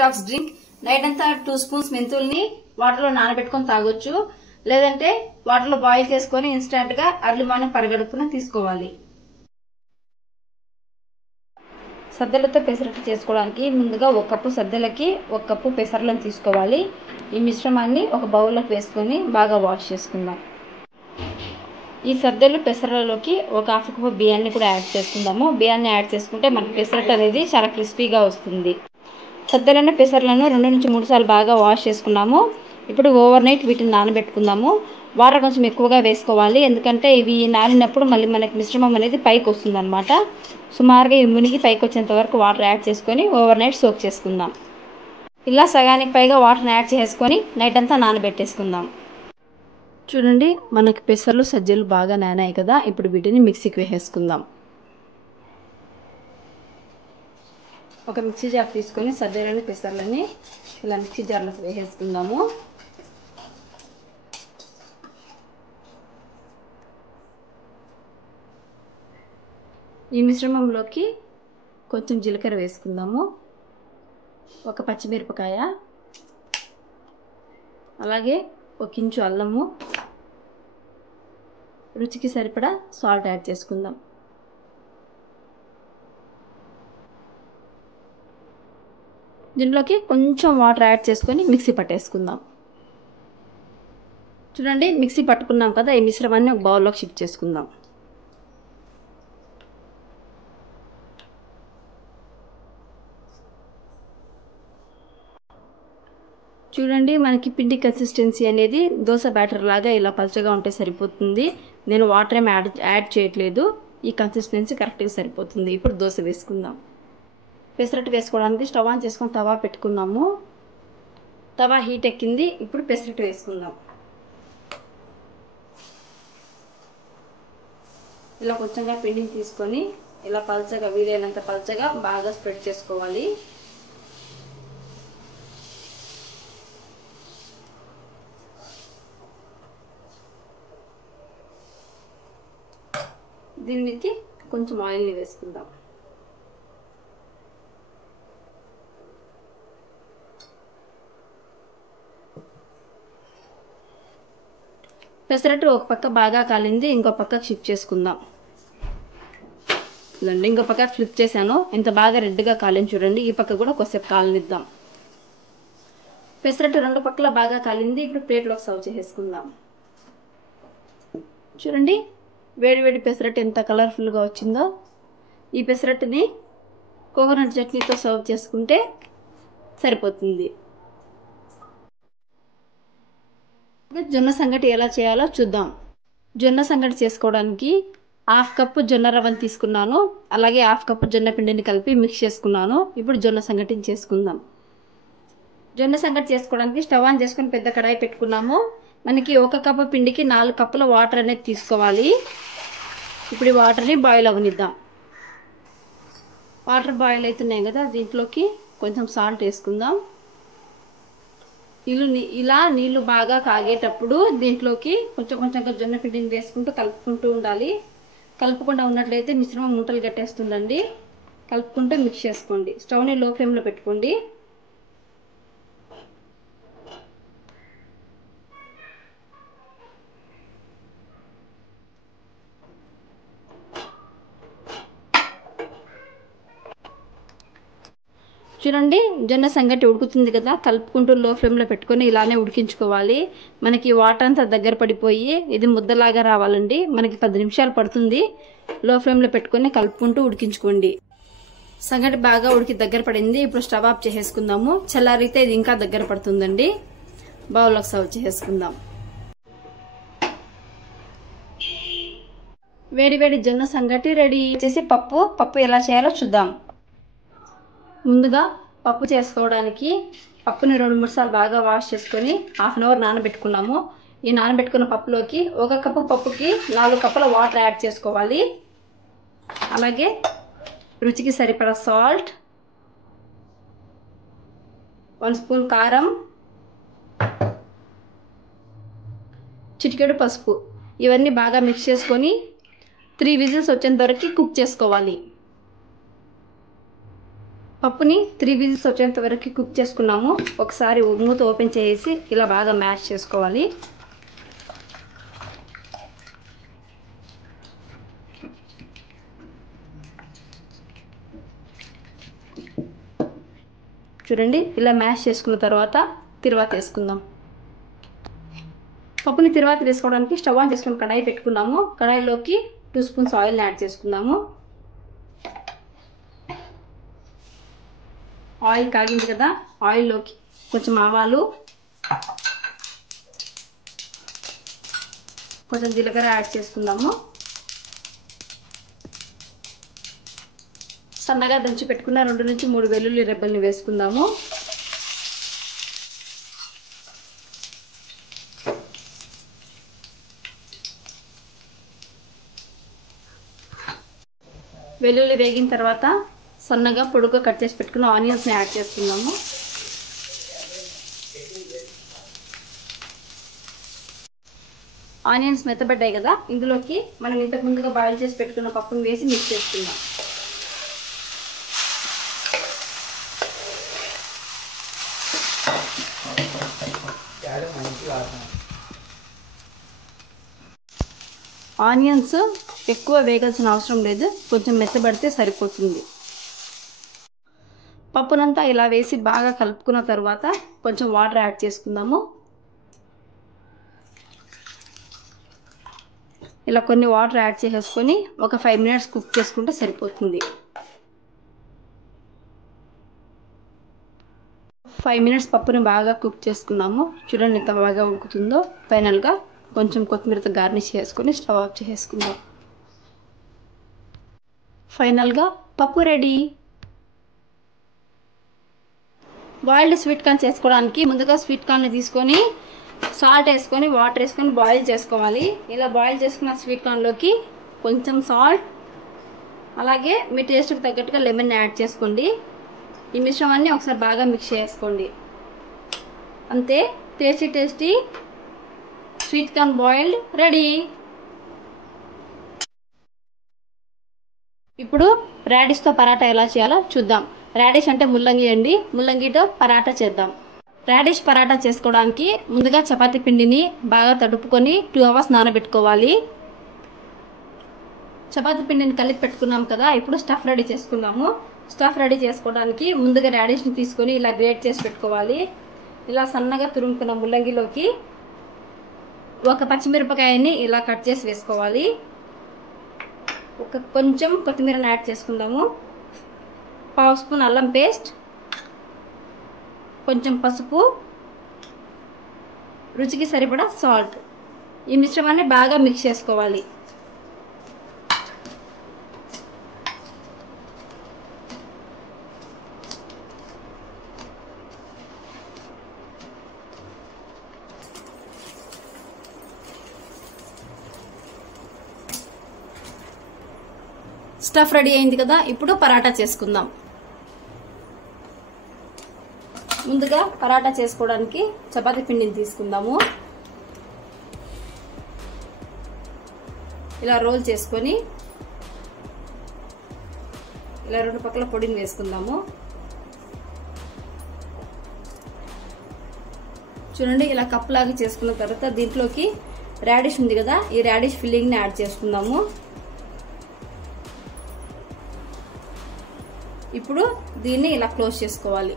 Detox drink. Night అంతా 2 spoons మెంతుల్ని water లో నానబెట్టుకొని తాగొచ్చు, లేదంటే వాటర్ లో బాయిల్ చేసుకొని ఇన్స్టాంట్ గా అర్లీ మార్నింగ్ పరిగెడుపున తీసుకోవాలి. సద్దలతో పెసరట్టు చేసుకోవడానికి ముందుగా 1 కప్పు సద్దలకి 1 కప్పు పెసరలను తీసుకోవాలి. ఈ మిశ్రమాన్ని ఒక బౌల్లోకి వేసుకొని బాగా వాష్ చేసుకుందాం. ఈ సద్దలు పెసరలోకి ఒక 1/2 కప్పు బియ్యాన్ని కూడా యాడ్ చేసుకుందాము. బియ్యాన్ని యాడ్ చేసుకుంటే మనకి పెసరట్టు అనేది చాలా క్రిస్పీగా వస్తుంది. సద్దలను పెసరలను 2 నుంచి 3 సార్లు బాగా వాష్ చేసుకున్నాము. ఇప్పుడు ఓవర్ నైట్ వీటిని నానబెట్టుకుందాము. వాటర్ కొంచెం ఎక్కువగా వేసుకోవాలి, ఎందుకంటే ఇవి నానినప్పుడు మళ్ళీ మనకి మిశ్రమం అనేది పైకి వస్తుంది అనమాట. సుమారుగా ఇవి మునిగి పైకి వచ్చేంత వరకు వాటర్ యాడ్ చేసుకొని ఓవర్ నైట్ సోక్ చేసుకుందాం. ఇలా సగానికి పైగా వాటర్ని యాడ్ చేసుకొని నైట్ అంతా నానబెట్టేసుకుందాం. చూడండి, మనకి పెసర్లు సజ్జలు బాగా నానాయి కదా. ఇప్పుడు వీటిని మిక్సీకి వేసేసుకుందాం. ఒక మిక్సీ జార్ తీసుకొని సజ్జలని పెసర్లని ఇలా మిక్సీ జార్లోకి వేసేసుకుందాము. ఈ మిశ్రమంలోకి కొంచెం జీలకర్ర వేసుకుందాము, ఒక పచ్చిమిరపకాయ, అలాగే 1 ఇంచు అల్లము, రుచికి సరిపడా సాల్ట్ యాడ్ చేసుకుందాం. దీంట్లోకి కొంచెం వాటర్ యాడ్ చేసుకొని మిక్సీ పట్టేసుకుందాం. చూడండి, మిక్సీ పట్టుకున్నాం కదా. ఈ మిశ్రమాన్ని ఒక బౌల్లోకి షిఫ్ట్ చేసుకుందాం. చూడండి, మనకి పిండి కన్సిస్టెన్సీ అనేది దోశ బ్యాటర్ లాగా ఇలా పలుచగా ఉంటే సరిపోతుంది. నేను వాటర్ ఏం యాడ్ చేయట్లేదు. ఈ కన్సిస్టెన్సీ కరెక్ట్గా సరిపోతుంది. ఇప్పుడు దోశ వేసుకుందాం. పెసరట్టు వేసుకోవడానికి స్టవ్ ఆన్ చేసుకొని తవా పెట్టుకున్నాము. తవా హీట్ ఎక్కింది. ఇప్పుడు పెసరట్టు వేసుకుందాం. ఇలా కొంచెంగా పిండిని తీసుకొని ఇలా పలుచగా, వీలైనంత పలుచగా బాగా స్ప్రెడ్ చేసుకోవాలి. దీని మీదకి కొంచెం ఆయిల్ని వేసుకుందాం. పెసరట్టు ఒక పక్క బాగా కాలింది, ఇంకో పక్కకు షిఫ్ట్ చేసుకుందాం. ఇదండి, ఇంకో పక్క ఫ్లిప్ చేశాను. ఇంత బాగా రెడ్గా కాలింది చూడండి. ఈ పక్క కూడా కొద్దిసేపు కాలనిద్దాం. పెసరట్టు 2 పక్కల బాగా కాలింది. ఇప్పుడు ప్లేట్లోకి సర్వ్ చేసేసుకుందాం. చూడండి, వేడి వేడి పెసరట్టు ఎంత కలర్ఫుల్గా వచ్చిందో. ఈ పెసరట్టుని కోకోనట్ చట్నీతో సర్వ్ చేసుకుంటే సరిపోతుంది. జొన్న సంగటి ఎలా చేయాలో చూద్దాం. జొన్న సంగటి చేసుకోవడానికి 1/2 కప్పు జొన్న రవ్వను తీసుకున్నాను, అలాగే 1/2 కప్పు జొన్న పిండిని కలిపి మిక్స్ చేసుకున్నాను. ఇప్పుడు జొన్న సంగటిని చేసుకుందాం. జొన్న సంగటి చేసుకోవడానికి స్టవ్ ఆన్ చేసుకుని పెద్ద కడాయి పెట్టుకున్నాము. మనకి 1 కప్పు పిండికి 4 కప్పుల వాటర్ అనేది తీసుకోవాలి. ఇప్పుడు ఈ వాటర్ని బాయిల్ అవ్వనిద్దాం. వాటర్ బాయిల్ అవుతున్నాయి కదా, దీంట్లోకి కొంచెం సాల్ట్ వేసుకుందాం. ఇలా నీళ్లు బాగా కాగేటప్పుడు దీంట్లోకి కొంచెం కొంచెంగా జొన్న పిండిని వేసుకుంటూ కలుపుకుంటూ ఉండాలి. కలుపుకుండా ఉన్నట్లయితే మిశ్రమం ముట్టలు కట్టేస్తుందండి. కలుపుకుంటూ మిక్స్ చేసుకోండి. స్టవ్ని లో ఫ్లేమ్లో పెట్టుకోండి. చూడండి, జొన్న సంగటి ఉడుకుతుంది కదా. కలుపుకుంటూ లో ఫ్లేమ్లో పెట్టుకొని ఇలానే ఉడికించుకోవాలి. మనకి వాటర్ అంతా దగ్గర పడిపోయి ఇది ముద్దలాగా రావాలండి. మనకి 10 నిమిషాలు పడుతుంది. లో ఫ్లేమ్లో పెట్టుకొని కలుపుకుంటూ ఉడికించుకోండి. సంగటి బాగా ఉడికి దగ్గర పడింది. ఇప్పుడు స్టవ్ ఆఫ్ చేసేసుకుందాము. చల్లారితే ఇది ఇంకా దగ్గర పడుతుందండి. బౌల్లోకి సర్వ్ చేసేసుకుందాం. వేడి వేడి జొన్న సంగటి రెడీ. చేసి పప్పు ఎలా చేయాలో చూద్దాం. ముందుగా పప్పు చేసుకోవడానికి పప్పుని 2-3 సార్లు బాగా వాష్ చేసుకొని 1/2 అవర్ నానబెట్టుకున్నాము. ఈ నానబెట్టుకున్న పప్పులోకి 1 కప్పు పప్పుకి 4 కప్పుల వాటర్ యాడ్ చేసుకోవాలి. అలాగే రుచికి సరిపడా సాల్ట్, 1 స్పూన్ కారం, చిటికెడు పసుపు, ఇవన్నీ బాగా మిక్స్ చేసుకొని 3 విజిల్స్ వచ్చేంత వరకు కుక్ చేసుకోవాలి. పప్పుని 3 విజిల్స్ వచ్చేంత వరకు కుక్ చేసుకున్నాము. ఒకసారి మూత ఓపెన్ చేసి ఇలా బాగా మ్యాష్ చేసుకోవాలి. చూడండి, ఇలా మ్యాష్ చేసుకున్న తర్వాత తిరువాత వేసుకుందాం. పప్పుని తిరువాత వేసుకోవడానికి స్టవ్ ఆన్ చేసుకుని కడాయి పెట్టుకున్నాము. కడాయిలోకి 2 స్పూన్స్ ఆయిల్ని యాడ్ చేసుకుందాము. ఆయిల్ కాగింది కదా, ఆయిల్లోకి కొంచెం ఆవాలు, కొంచెం జీలకర్ర యాడ్ చేసుకుందాము. సన్నగా దంచి పెట్టుకున్న 2 నుంచి 3 వెల్లుల్లి రెబ్బల్ని వేసుకుందాము. వెల్లుల్లి వేగిన తర్వాత సన్నగా పొడుగ్గా కట్ చేసి పెట్టుకున్న ఆనియన్స్ని యాడ్ చేసుకుందాము. ఆనియన్స్ మెత్తబడ్డాయి కదా, ఇందులోకి మనం ఇంతకు ముందుగా బాయిల్ చేసి పెట్టుకున్న పప్పును వేసి మిక్స్ చేసుకుందాం. ఆనియన్స్ ఎక్కువ వేగాల్సిన అవసరం లేదు, కొంచెం మెత్తబడితే సరిపోతుంది. పప్పునంతా ఇలా వేసి బాగా కలుపుకున్న తర్వాత కొంచెం వాటర్ యాడ్ చేసుకుందాము. ఇలా కొన్ని వాటర్ యాడ్ చేసేసుకొని ఒక 5 మినిట్స్ కుక్ చేసుకుంటే సరిపోతుంది. 5 మినిట్స్ పప్పుని బాగా కుక్ చేసుకున్నాము. చూడండి ఎంత బాగా ఉడుకుతుందో. ఫైనల్గా కొంచెం కొత్తిమీరతో గార్నిష్ చేసుకొని స్టవ్ ఆఫ్ చేసుకుందాం. ఫైనల్గా పప్పు రెడీ. బాయిల్డ్ స్వీట్ కార్న్ చేసుకోవడానికి ముందుగా స్వీట్ కార్న్ని తీసుకొని సాల్ట్ వేసుకొని వాటర్ వేసుకొని బాయిల్ చేసుకోవాలి. ఇలా బాయిల్ చేసుకున్న స్వీట్ కార్న్లోకి కొంచెం సాల్ట్, అలాగే మీ టేస్ట్కి తగ్గట్టుగా లెమన్ యాడ్ చేసుకోండి. ఈ మిశ్రమాన్ని ఒకసారి బాగా మిక్స్ చేసుకోండి. అంతే, tasty sweet corn boiled ready. ఇప్పుడు రాడిష్తో పరాటా ఎలా చేయాలో చూద్దాం. రాడిష్ అంటే ముల్లంగి అండి, ముల్లంగితో పరాటా చేద్దాం. రాడిష్ పరాటా చేసుకోవడానికి ముందుగా చపాతీ పిండిని బాగా తడుపుకొని 2 అవర్స్ నానబెట్టుకోవాలి. చపాతీ పిండిని కలిపి పెట్టుకున్నాం కదా, ఇప్పుడు స్టఫ్ రెడీ చేసుకుందాము. స్టఫ్ రెడీ చేసుకోవడానికి ముందుగా రాడిష్ని తీసుకొని ఇలా గ్రేట్ చేసి పెట్టుకోవాలి. ఇలా సన్నగా తురుముకున్న ముల్లంగిలోకి ఒక పచ్చిమిరపకాయని ఇలా కట్ చేసి వేసుకోవాలి. కొంచెం కొత్తిమీరని యాడ్ చేసుకుందాము. 1/2 స్పూన్ అల్లం పేస్ట్, కొంచెం పసుపు, రుచికి సరిపడా సాల్ట్. ఈ మిశ్రమాన్ని బాగా మిక్స్ చేసుకోవాలి. స్టఫ్ రెడీ అయింది కదా, ఇప్పుడు పరాటా చేసుకుందాం. ముందుగా పరాటా చేసుకోవడానికి చపాతీ పిండిని తీసుకుందాము. ఇలా రోల్ చేసుకొని ఇలా 2 పక్కల పొడిని వేసుకుందాము. చూడండి, ఇలా కప్ లాగా చేసుకున్న తర్వాత దీంట్లోకి రాడిష్ ఉంది కదా, ఈ రాడిష్ ఫిల్లింగ్ ని యాడ్ చేసుకుందాము. ఇప్పుడు దీన్ని ఇలా క్లోజ్ చేసుకోవాలి.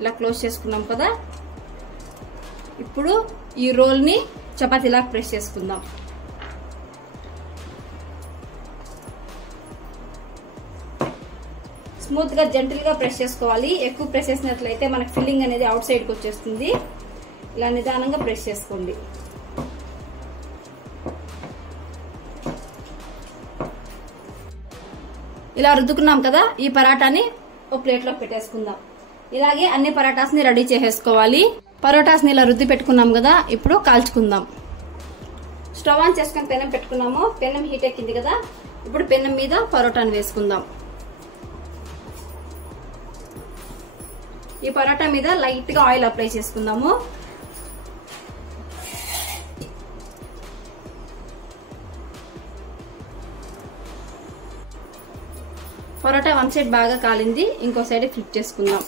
ఇలా క్లోజ్ చేసుకున్నాం కదా, ఇప్పుడు ఈ రోల్ని చపాతీలా ప్రెస్ చేసుకుందాం. స్మూత్ గా జెంటిల్ గా ప్రెస్ చేసుకోవాలి. ఎక్కువ ప్రెస్ చేసినట్లయితే మనకి ఫిల్లింగ్ అనేది అవుట్ సైడ్కి వచ్చేస్తుంది. ఇలా నిదానంగా ప్రెస్ చేసుకోండి. ఇలా రుద్దుకున్నాం కదా, ఈ పరాటాని ఒక ప్లేట్లో పెట్టేసుకుందాం. ఇలాగే అన్ని పరాటాస్ ని రెడీ చేసేసుకోవాలి. పరోటాస్ ని ఇలా రుద్ది పెట్టుకున్నాం కదా, ఇప్పుడు కాల్చుకుందాం. స్టవ్ ఆన్ చేసుకుని పెనం పెట్టుకున్నాము. పెనం హీట్ ఎక్కింది కదా, ఇప్పుడు పెనం మీద పరోటాని వేసుకుందాం. ఈ పరోటా మీద లైట్ గా ఆయిల్ అప్లై చేసుకుందాము. పరోటా వన్ సైడ్ బాగా కాలింది, ఇంకో సైడ్ ఫ్లిప్ చేసుకుందాం.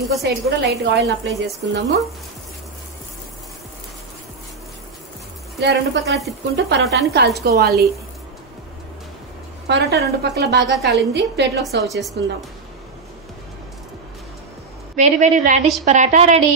ఇంకో సైడ్ కూడా లైట్గా ఆయిల్ అప్లై చేసుకుందాము. ఇలా రెండు పక్కల తిప్పుకుంటూ పరోటాని కాల్చుకోవాలి. పరోటా రెండు పక్కల బాగా కాలింది, ప్లేట్లోకి సర్వ్ చేసుకుందాం. వేడి వేడి రాడిష్ పరాటా రెడీ.